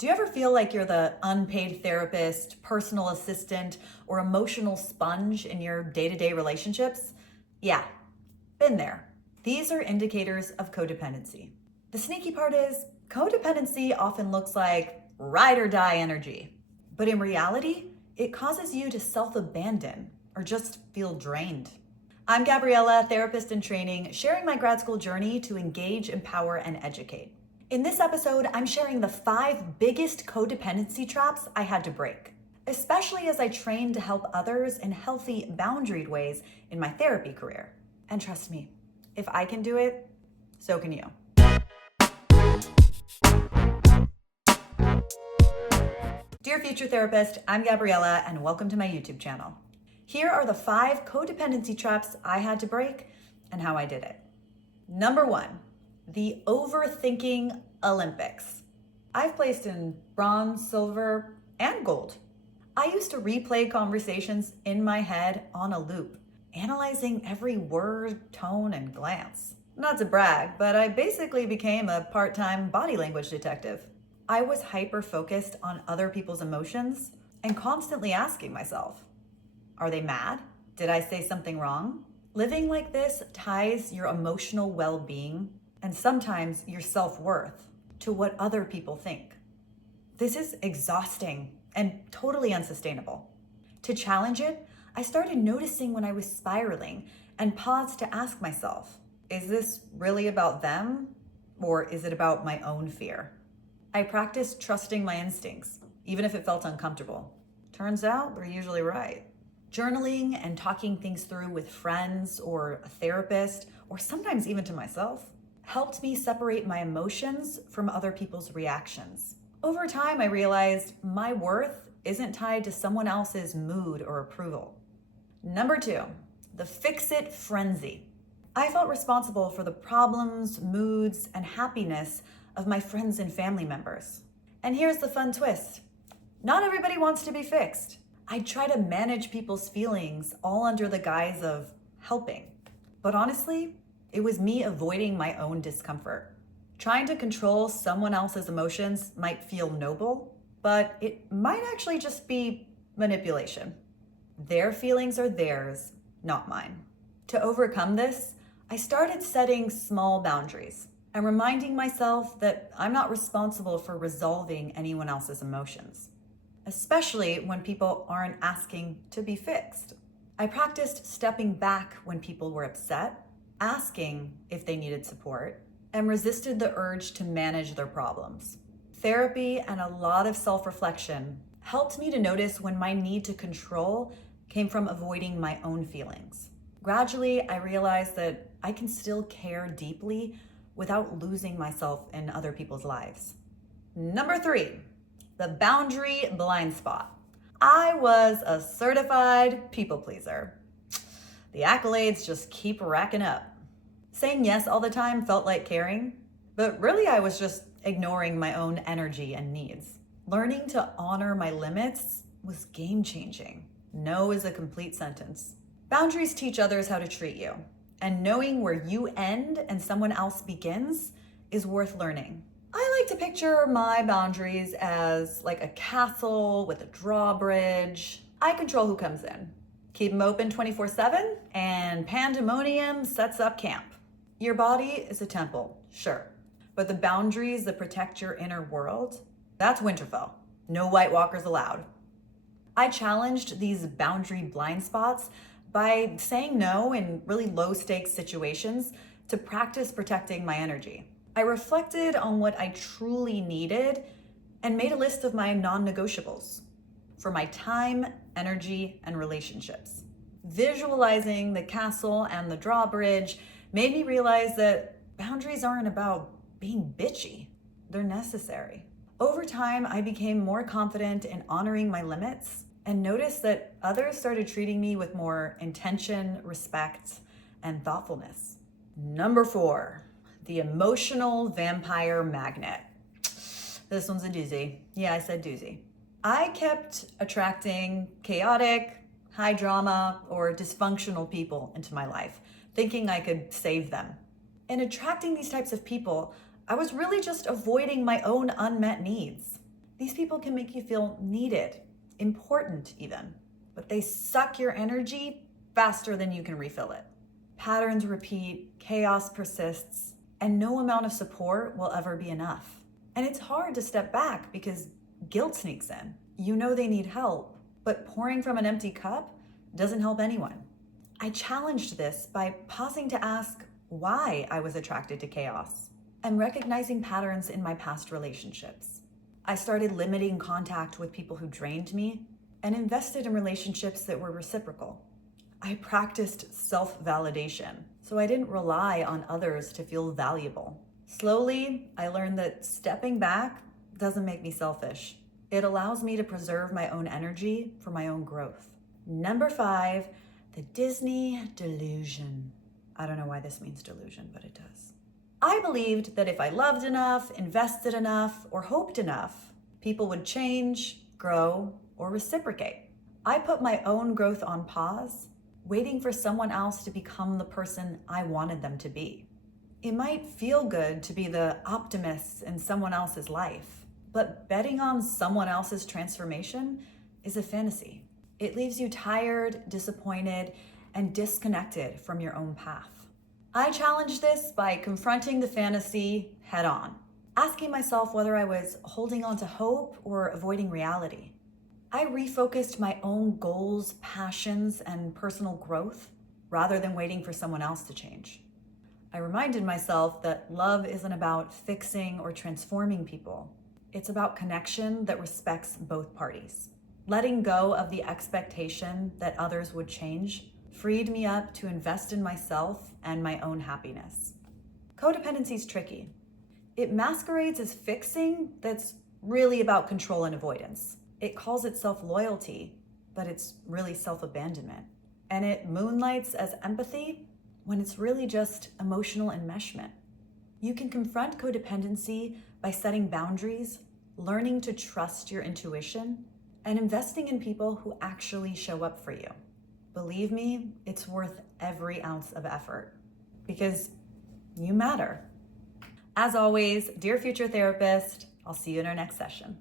Do you ever feel like you're the unpaid therapist, personal assistant, or emotional sponge in your day-to-day relationships? Yeah, been there. These are indicators of codependency. The sneaky part is, codependency often looks like ride or die energy. But in reality, it causes you to self-abandon or just feel drained. I'm Gabriella, therapist in training, sharing my grad school journey to engage, empower, and educate. In this episode, I'm sharing the 5 biggest codependency traps I had to break, especially as I trained to help others in healthy, boundaried ways in my therapy career. And trust me, if I can do it, so can you. Dear future therapist, I'm Gabriella, and welcome to my YouTube channel. Here are the 5 codependency traps I had to break and how I did it. Number 1, the overthinking Olympics. I've placed in bronze, silver, and gold. I used to replay conversations in my head on a loop, analyzing every word, tone, and glance. Not to brag, but I basically became a part-time body language detective. I was hyper-focused on other people's emotions and constantly asking myself, are they mad? Did I say something wrong? Living like this ties your emotional well-being and sometimes your self-worth to what other people think. This is exhausting and totally unsustainable. To challenge it, I started noticing when I was spiraling and paused to ask myself, is this really about them or is it about my own fear? I practiced trusting my instincts, even if it felt uncomfortable. Turns out they're usually right. Journaling and talking things through with friends or a therapist, or sometimes even to myself, helped me separate my emotions from other people's reactions. Over time, I realized my worth isn't tied to someone else's mood or approval. Number 2, the fix-it frenzy. I felt responsible for the problems, moods, and happiness of my friends and family members. And here's the fun twist. Not everybody wants to be fixed. I try to manage people's feelings all under the guise of helping. But honestly, it was me avoiding my own discomfort. Trying to control someone else's emotions might feel noble, but it might actually just be manipulation. Their feelings are theirs, not mine. To overcome this, I started setting small boundaries and reminding myself that I'm not responsible for resolving anyone else's emotions, especially when people aren't asking to be fixed. I practiced stepping back when people were upset, asking if they needed support, and resisted the urge to manage their problems. Therapy and a lot of self-reflection helped me to notice when my need to control came from avoiding my own feelings. Gradually, I realized that I can still care deeply without losing myself in other people's lives. Number 3, the boundary blind spot. I was a certified people pleaser. The accolades just keep racking up. Saying yes all the time felt like caring, but really I was just ignoring my own energy and needs. Learning to honor my limits was game-changing. No is a complete sentence. Boundaries teach others how to treat you, and knowing where you end and someone else begins is worth learning. I like to picture my boundaries as like a castle with a drawbridge. I control who comes in. Keep them open 24/7, and pandemonium sets up camp. Your body is a temple, sure, but the boundaries that protect your inner world, that's Winterfell. No White Walkers allowed. I challenged these boundary blind spots by saying no in really low stakes situations to practice protecting my energy. I reflected on what I truly needed and made a list of my non-negotiables for my time, energy, and relationships. Visualizing the castle and the drawbridge made me realize that boundaries aren't about being bitchy. They're necessary. Over time, I became more confident in honoring my limits and noticed that others started treating me with more intention, respect, and thoughtfulness. Number 4, the emotional vampire magnet. This one's a doozy. Yeah, I said doozy. I kept attracting chaotic, high drama, or dysfunctional people into my life, thinking I could save them. In attracting these types of people, I was really just avoiding my own unmet needs. These people can make you feel needed, important even, but they suck your energy faster than you can refill it. Patterns repeat, chaos persists, and no amount of support will ever be enough. And it's hard to step back because guilt sneaks in. You know they need help, but pouring from an empty cup doesn't help anyone. I challenged this by pausing to ask why I was attracted to chaos and recognizing patterns in my past relationships. I started limiting contact with people who drained me and invested in relationships that were reciprocal. I practiced self-validation, so I didn't rely on others to feel valuable. Slowly, I learned that stepping back doesn't make me selfish. It allows me to preserve my own energy for my own growth. Number 5, the Disney delusion. I don't know why this means delusion, but it does. I believed that if I loved enough, invested enough, or hoped enough, people would change, grow, or reciprocate. I put my own growth on pause, waiting for someone else to become the person I wanted them to be. It might feel good to be the optimist in someone else's life, but betting on someone else's transformation is a fantasy. It leaves you tired, disappointed, and disconnected from your own path. I challenged this by confronting the fantasy head on, asking myself whether I was holding on to hope or avoiding reality. I refocused my own goals, passions, and personal growth rather than waiting for someone else to change. I reminded myself that love isn't about fixing or transforming people. It's about connection that respects both parties. Letting go of the expectation that others would change freed me up to invest in myself and my own happiness. Codependency is tricky. It masquerades as fixing that's really about control and avoidance. It calls itself loyalty, but it's really self-abandonment. And it moonlights as empathy when it's really just emotional enmeshment. You can confront codependency by setting boundaries, learning to trust your intuition, and investing in people who actually show up for you. Believe me, it's worth every ounce of effort because you matter. As always, dear future therapist, I'll see you in our next session.